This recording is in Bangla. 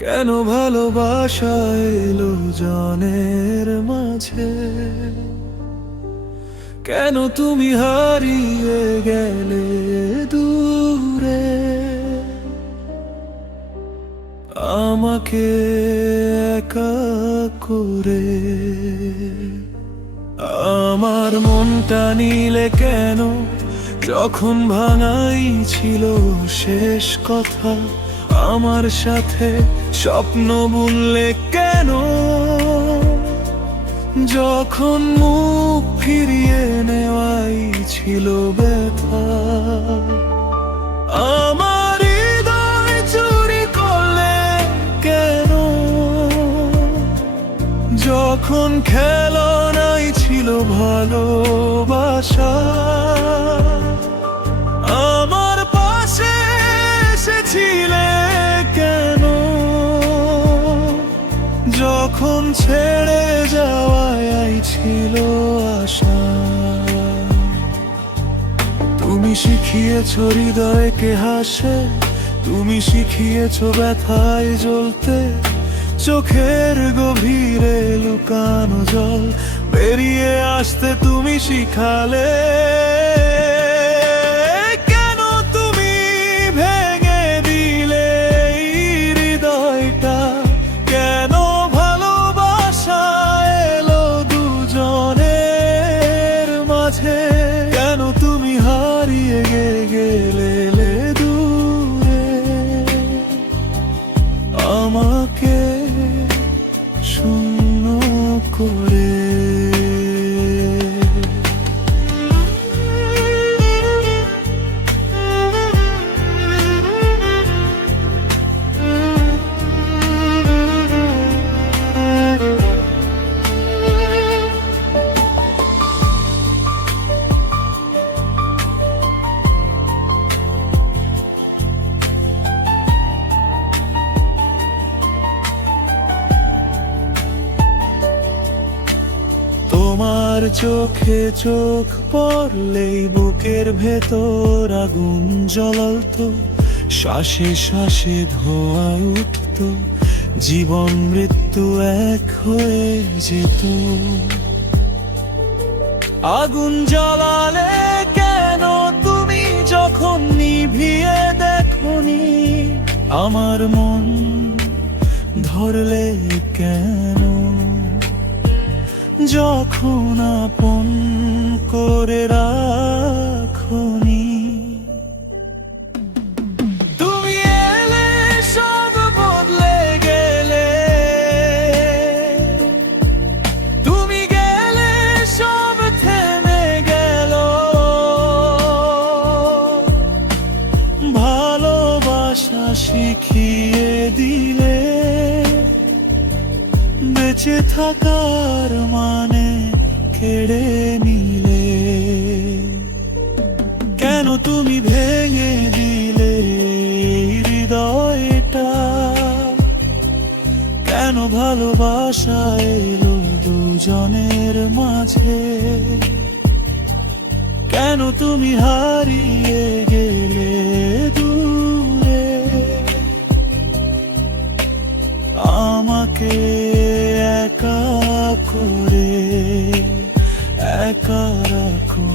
কেন ভালোবাসা এলো জনের মাঝে, কেন তুমি হারিয়ে গেলে দূরে, আমাকে একা করে। আমার মনটা নিলে কেন, যখন ভাঙাই ছিল শেষ কথা। আমার সাথে স্বপ্ন বুনলে কেন, যখন মুখ ফিরিয়ে নেওয়াই ছিল ব্যথা। আমার হৃদয় চুরি করলে কেন, যখন খেলনাই ছিল ভালোবাসা। আমার পাশে এসেছিলে কেন, যখন ছেড়ে যাওয়াই ছিল আশা। তুমি শিখিয়েছ হৃদয়কে হাসে, তুমি শিখিয়েছ ব্যথায় জ্বলতে। চোখের গভীরে লুকানো জল বেরিয়ে আসতে তুমি শিখালে। কেন তুমি ভেঙে দিলে এই হৃদয়টা, কেন ভালোবাসা এলো দুজনের মাঝে, কেন তুমি হারিয়ে গেলে দূরে, আমাকে শূন্য করে। তোমার চোখে চোখ পড়লেই বুকের ভেতর আগুন জ্বলতো, শ্বাসে শ্বাসে ধোঁয়া উঠত, জীবন মৃত্যু এক হয়ে যেত। আগুন জ্বালালে কেন তুমি, যখন নিভিয়ে দেখোনি। আমার মন ধরলে কেন, যখন আপন করে রাখোনি। তুমি এলে সব বদলে গেলে, তুমি গেলে সব থেমে গেল। ভালোবাসা শিখিয়ে দিলে, বেঁচে থাকার মানে কেড়ে নিলে। কেন তুমি ভেঙে দিলে হৃদয়টা, কেন ভালোবাসা এলো দুজনের মাঝে, কেন তুমি হারিয়ে গেলে দূরে, আমাকে একা করে একা রাখো।